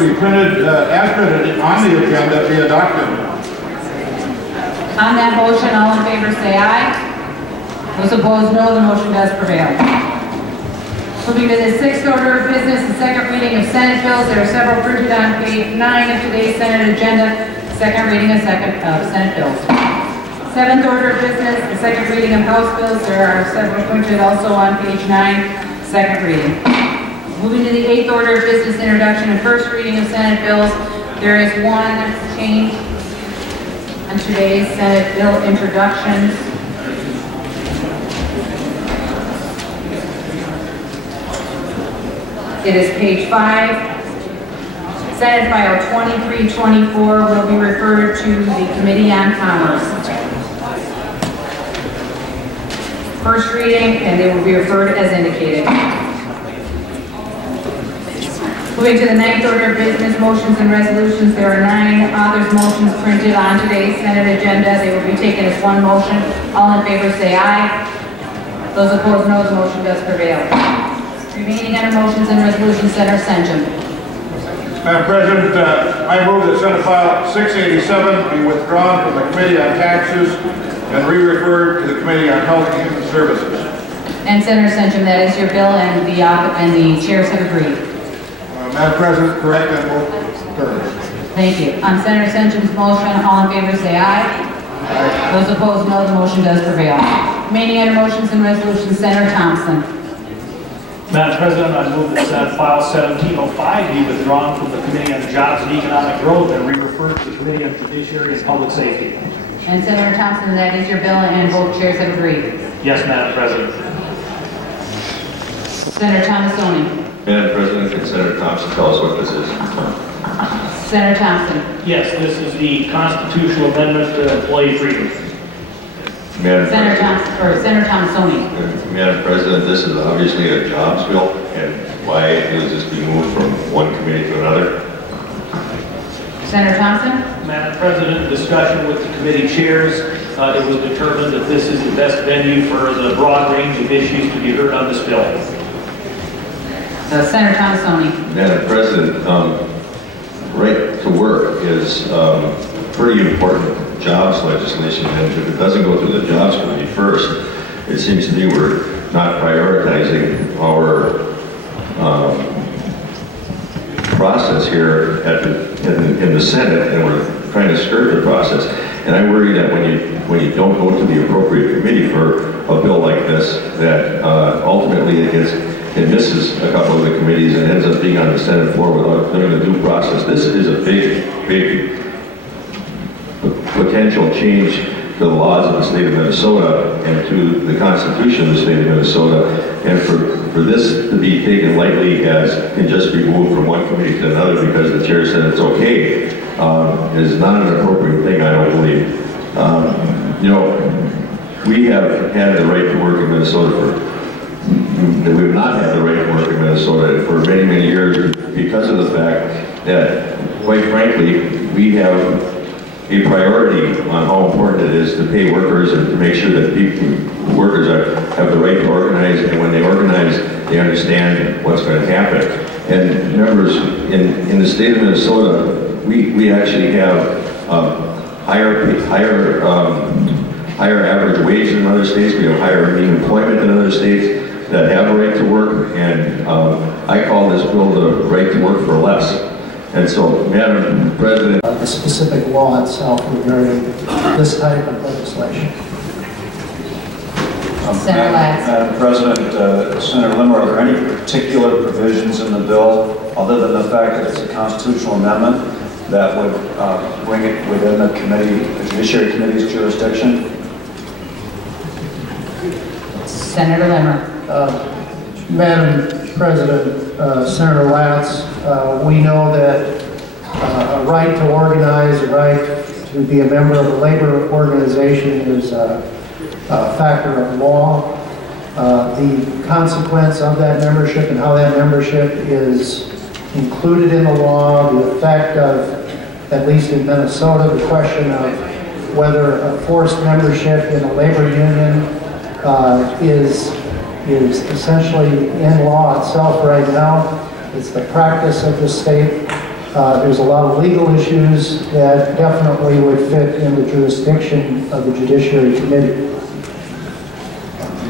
be printed as printed on the agenda be adopted. On that motion, all in favor say aye. Those opposed, no. The motion does prevail. Moving to the sixth order of business, the second reading of Senate bills. There are several printed on page 9 of today's Senate agenda. Second reading of Senate bills. Seventh order of business, the second reading of House bills. There are several printed also on page 9. Second reading. Moving to the eighth order of business, introduction and first reading of Senate bills. There is one change on today's Senate bill introductions. It is page 5. Senate File 2324 will be referred to the Committee on Commerce. First reading, and they will be referred as indicated. Moving to the ninth order of business, motions and resolutions. There are 9 authors' motions printed on today's Senate agenda. They will be taken as one motion. All in favor say aye. Those opposed, no. The motion does prevail. Remaining under motions and resolutions, Senator Senchum. Madam President, I move that Senate File 687 be withdrawn from the Committee on Taxes and re-referred to the Committee on Health and Human Services. And Senator Senchum, that is your bill, and the chairs have agreed. Madam President, correct on both terms. Thank you. On Senator Senchum's motion, all in favor say aye. Aye. Those opposed, no. The motion does prevail. Remaining under motions and resolutions, Senator Thompson. Madam President, I move that Senate File 1705 be withdrawn from the Committee on Jobs and Economic Growth and re-referred to the Committee on Judiciary and Public Safety. And Senator Thompson, that is your bill, and both chairs have agreed. Yes, Madam President. Senator Thomasoni. Madam President, can Senator Thompson tell us what this is? Senator Thompson. Yes, this is the constitutional amendment to employee freedom. Senator Thomasoni. Madam President, this is obviously a jobs bill, and why is this being moved from one committee to another? Senator Thompson. Madam President, in discussion with the committee chairs, it was determined that this is the best venue for the broad range of issues to be heard on this bill. Senator Thomasoni. Madam President, right to work is pretty important jobs legislation, and if it doesn't go through the jobs committee first, it seems to me we're not prioritizing our process here in the Senate, and we're trying to skirt the process. And I worry that when you don't go to the appropriate committee for a bill like this, that ultimately it misses a couple of the committees and ends up being on the Senate floor without doing the due process. This is a big potential change to the laws of the state of Minnesota and to the Constitution of the state of Minnesota. And for this to be taken lightly as can just be moved from one committee to another because the chair said it's okay is not an appropriate thing, I don't believe. You know, we have had the right to work in Minnesota we have not had the right to work in Minnesota for many years because of the fact that, quite frankly, we have a priority on how important it is to pay workers and to make sure that workers have the right to organize, and when they organize, they understand what's going to happen. And members, in the state of Minnesota, we actually have higher average wage than other states. We have higher mean employment than other states that have a right to work, and I call this bill the right to work for less. And so, Madam President, the specific law itself regarding this type of legislation. Madam President, Senator Limmer, are there any particular provisions in the bill, other than the fact that it's a constitutional amendment, that would bring it within the Judiciary Committee's jurisdiction? Senator Limmer. Madam President, Senator Latz, we know that a right to organize, a right to be a member of a labor organization is a factor of law. The consequence of that membership and how that membership is included in the law, the effect of, at least in Minnesota, the question of whether a forced membership in a labor union is essentially in law itself right now. It's the practice of the state. There's a lot of legal issues that definitely would fit in the jurisdiction of the Judiciary Committee.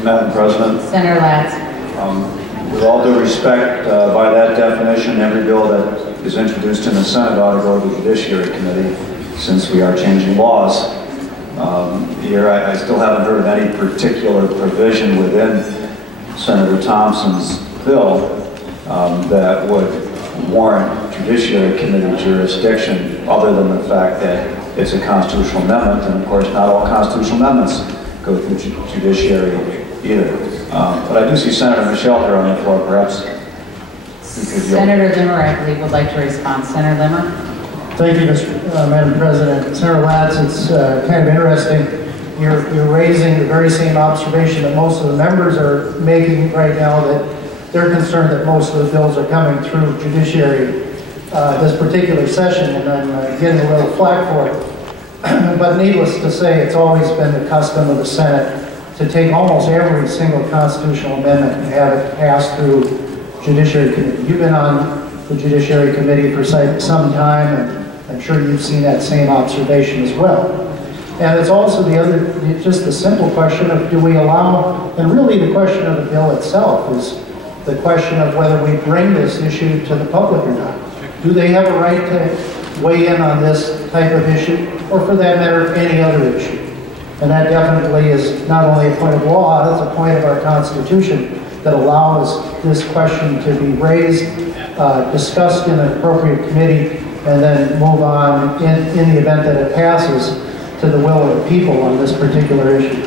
Madam President, Senator Latz. with all due respect, by that definition, every bill that is introduced in the Senate ought to go to the Judiciary Committee, since we are changing laws. Here, I still haven't heard of any particular provision within Senator Thompson's bill that would warrant Judiciary Committee jurisdiction, other than the fact that it's a constitutional amendment, and of course not all constitutional amendments go through Judiciary either. But I do see Senator Michelle here on the floor. Perhaps you could yield. Senator Limmer, I believe, would like to respond. Senator Limmer. Thank you, Madam President. Senator Latz, it's kind of interesting. You're raising the very same observation that most of the members are making right now, that they're concerned that most of the bills are coming through Judiciary this particular session, and I'm getting a little flack for it. But needless to say, it's always been the custom of the Senate to take almost every single constitutional amendment and have it pass through Judiciary Committee. You've been on the Judiciary Committee for some time, and I'm sure you've seen that same observation as well. And it's also just the simple question of, do we allow, and really the question of the bill itself is the question of whether we bring this issue to the public or not. Do they have a right to weigh in on this type of issue, or for that matter, any other issue? And that definitely is not only a point of law, it's a point of our Constitution that allows this question to be raised, discussed in an appropriate committee, and then move on in the event that it passes to the will of the people on this particular issue.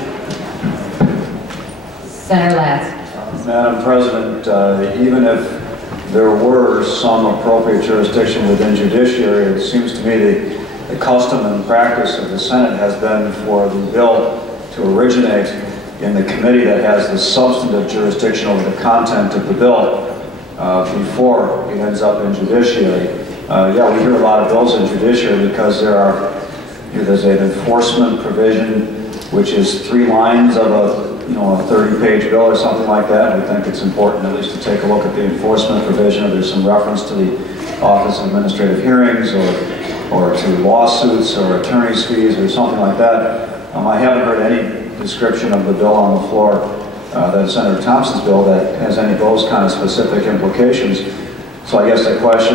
Senator Latz. Madam President, even if there were some appropriate jurisdiction within Judiciary, it seems to me the custom and practice of the Senate has been for the bill to originate in the committee that has the substantive jurisdiction over the content of the bill before it ends up in Judiciary. Yeah, we hear a lot of bills in Judiciary because there's an enforcement provision, which is 3 lines of a 30-page bill or something like that. We think it's important at least to take a look at the enforcement provision, or there's some reference to the Office of Administrative Hearings, or to lawsuits or attorney's fees or something like that. I haven't heard any description of the bill on the floor, that Senator Thompson's bill, that has any of those kind of specific implications. So I guess the question